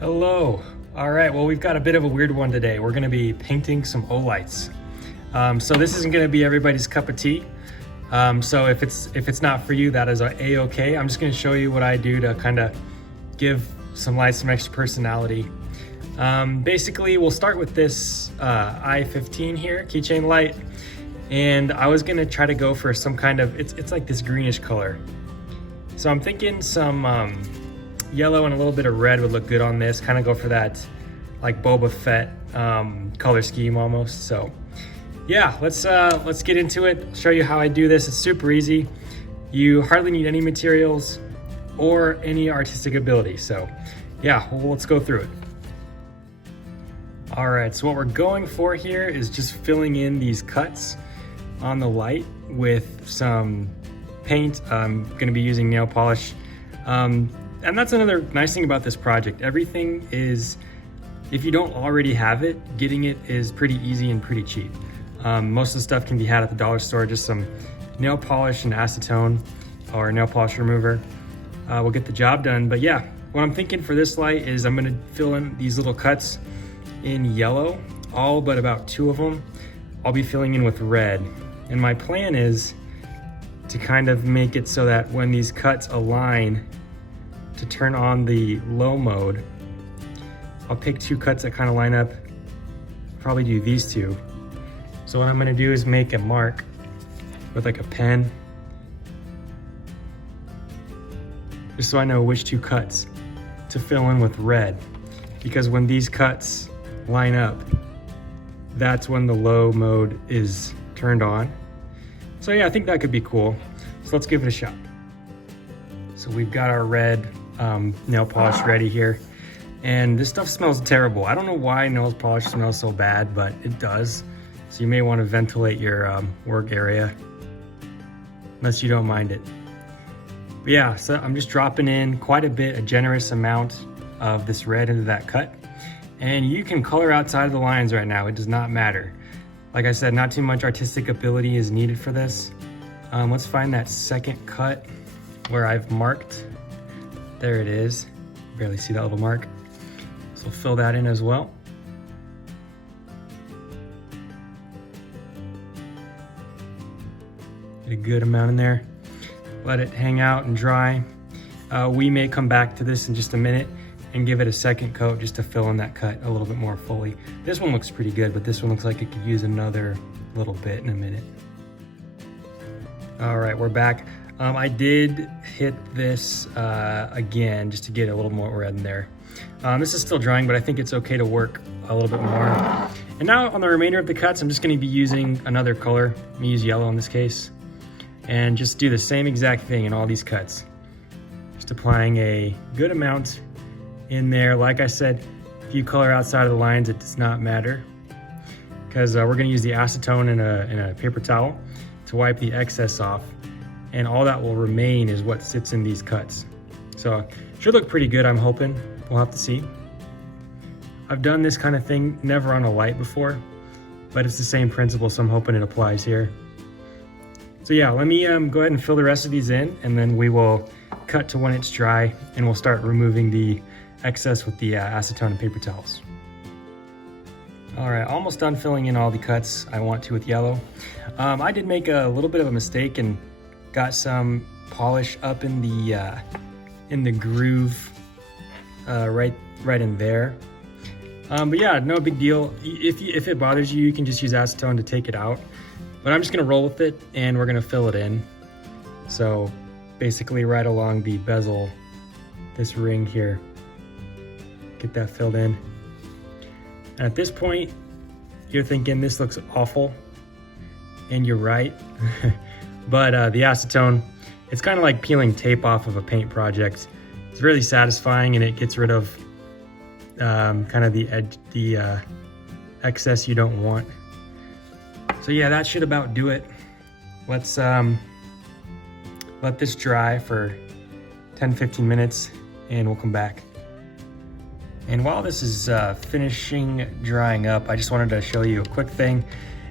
Hello. All right, well, we've got a bit of a weird one today. We're gonna be painting some Olights. So this isn't gonna be everybody's cup of tea. So if it's not for you, that is a-okay. I'm just gonna show you what I do to kind of give some lights some extra personality. Basically, we'll start with this i15 here, keychain light. And I was gonna try to go for some kind of, it's like this greenish color. So I'm thinking some yellow and a little bit of red would look good on this, kind of go for that like Boba Fett color scheme almost. So yeah, let's get into it. I'll show you how I do this. It's super easy. You hardly need any materials or any artistic ability. So yeah, well, let's go through it. All right, so what we're going for here is just filling in these cuts on the light with some paint. I'm gonna be using nail polish. And that's another nice thing about this project. Everything is, if you don't already have it, getting it is pretty easy and pretty cheap. Most of the stuff can be had at the dollar store, just some nail polish and acetone or nail polish remover will get the job done. But yeah, what I'm thinking for this light is I'm gonna fill in these little cuts in yellow, all but about 2 of them. I'll be filling in with red. And my plan is to kind of make it so that when these cuts align, to turn on the low mode, I'll pick 2 cuts that kind of line up, probably do these 2. So what I'm gonna do is make a mark with like a pen, just so I know which 2 cuts to fill in with red. Because when these cuts line up, that's when the low mode is turned on. So yeah, I think that could be cool. So let's give it a shot. So we've got our red nail polish ready here. And this stuff smells terrible. I don't know why nail polish smells so bad, but it does. So you may want to ventilate your work area, unless you don't mind it. But yeah, so I'm just dropping in quite a bit, a generous amount of this red into that cut. And you can color outside of the lines right now. It does not matter. Like I said, not too much artistic ability is needed for this. Let's find that second cut where I've marked. There it is. Barely see that little mark. So we'll fill that in as well. Get a good amount in there. Let it hang out and dry. We may come back to this in just a minute and give it a second coat just to fill in that cut a little bit more fully. This one looks pretty good, but this one looks like it could use another little bit in a minute. All right, we're back. I did hit this again just to get a little more red in there. This is still drying, but I think it's okay to work a little bit more. And now on the remainder of the cuts, I'm just gonna be using another color. I'm gonna use yellow in this case. And just do the same exact thing in all these cuts. Just applying a good amount in there. Like I said, if you color outside of the lines, it does not matter. Because we're gonna use the acetone in a paper towel to wipe the excess off. And all that will remain is what sits in these cuts. So should look pretty good, I'm hoping. We'll have to see. I've done this kind of thing never on a light before, but it's the same principle, so I'm hoping it applies here. So yeah, let me go ahead and fill the rest of these in, and then we will cut to when it's dry, and we'll start removing the excess with the acetone and paper towels. All right, almost done filling in all the cuts I want to with yellow. I did make a little bit of a mistake and got some polish up in the groove right in there. But yeah, no big deal. If it bothers you, you can just use acetone to take it out. But I'm just gonna roll with it and we're gonna fill it in. So basically right along the bezel, this ring here, get that filled in. And at this point, you're thinking this looks awful, and you're right. But the acetone, it's kind of like peeling tape off of a paint project. It's really satisfying, and it gets rid of kind of the excess you don't want. So yeah, that should about do it. Let's let this dry for 10-15 minutes, and we'll come back. And while this is finishing drying up, I just wanted to show you a quick thing.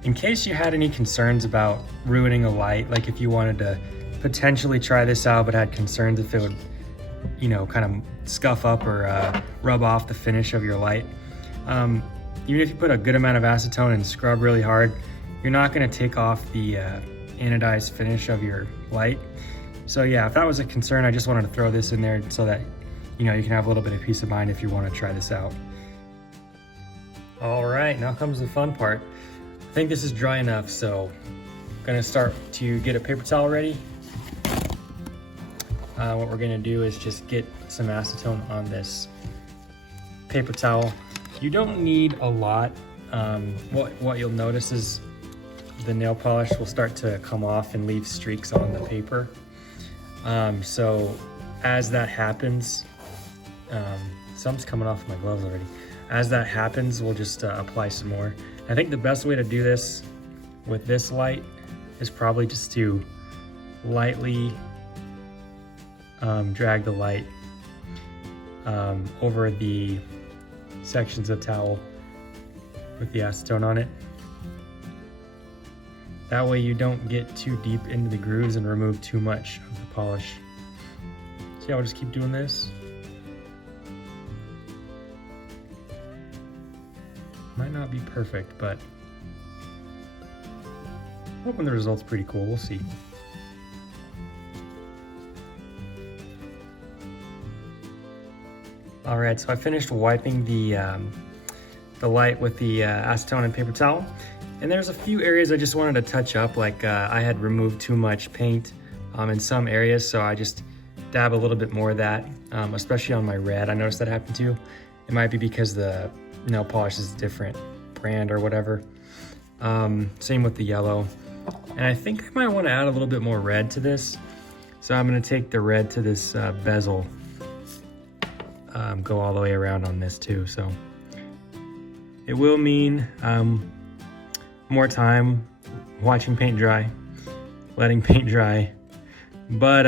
In case you had any concerns about ruining a light, like if you wanted to potentially try this out but had concerns if it would you know, kind of scuff up or rub off the finish of your light. Even if you put a good amount of acetone and scrub really hard, you're not gonna take off the anodized finish of your light. So yeah, if that was a concern, I just wanted to throw this in there so that, you know, you can have a little bit of peace of mind if you want to try this out. All right, now comes the fun part. I think this is dry enough, so I'm gonna start to get a paper towel ready. What we're gonna do is just get some acetone on this paper towel. You don't need a lot. What you'll notice is the nail polish will start to come off and leave streaks on the paper. So as that happens, something's coming off my gloves already. As that happens, we'll just apply some more. I think the best way to do this with this light is probably just to lightly drag the light over the sections of towel with the acetone on it. That way you don't get too deep into the grooves and remove too much of the polish. See, I'll just keep doing this. Might not be perfect, but I'm hoping the result's pretty cool. We'll see. All right, so I finished wiping the light with the acetone and paper towel. And there's a few areas I just wanted to touch up, like I had removed too much paint in some areas, so I just dab a little bit more of that, especially on my red. I noticed that happened too. It might be because the nail polish is a different brand or whatever. Same with the yellow. And I think I might want to add a little bit more red to this. So I'm going to take the red to this bezel, go all the way around on this too. So it will mean more time watching paint dry, letting paint dry. But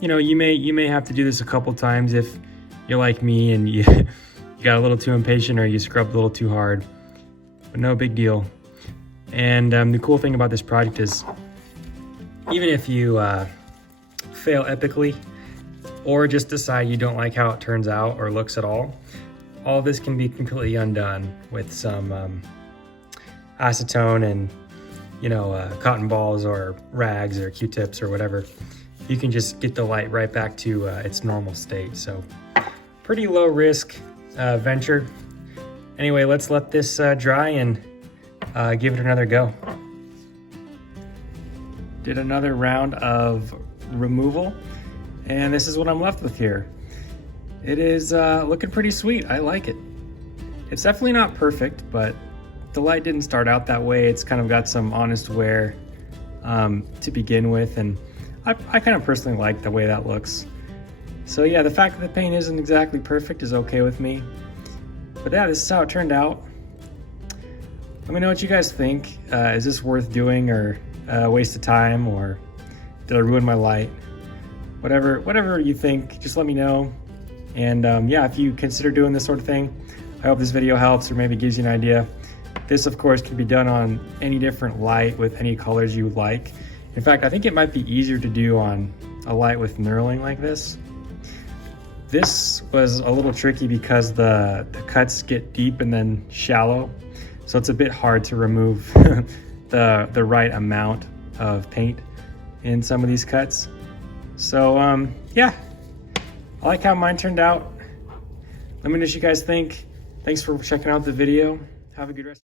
you know, you may have to do this a couple times if you're like me and you got a little too impatient or you scrubbed a little too hard, but no big deal. And the cool thing about this project is even if you fail epically or just decide you don't like how it turns out or looks at all this can be completely undone with some acetone and, you know, cotton balls or rags or Q-tips or whatever. You can just get the light right back to its normal state. So pretty low risk venture. Anyway, let's let this dry and give it another go. Did another round of removal, and this is what I'm left with here. It is looking pretty sweet. I like it. It's definitely not perfect, but the light didn't start out that way. It's kind of got some honest wear to begin with, and I kind of personally like the way that looks. So yeah, the fact that the paint isn't exactly perfect is okay with me. But yeah, this is how it turned out. Let me know what you guys think. Is this worth doing, or a waste of time, or did I ruin my light? Whatever you think, just let me know. And yeah, if you consider doing this sort of thing, I hope this video helps or maybe gives you an idea. This, of course, can be done on any different light with any colors you would like. In fact, I think it might be easier to do on a light with knurling like this. This was a little tricky because the cuts get deep and then shallow, so it's a bit hard to remove the right amount of paint in some of these cuts. So yeah, I like how mine turned out. Let me know what you guys think. Thanks for checking out the video. Have a good rest.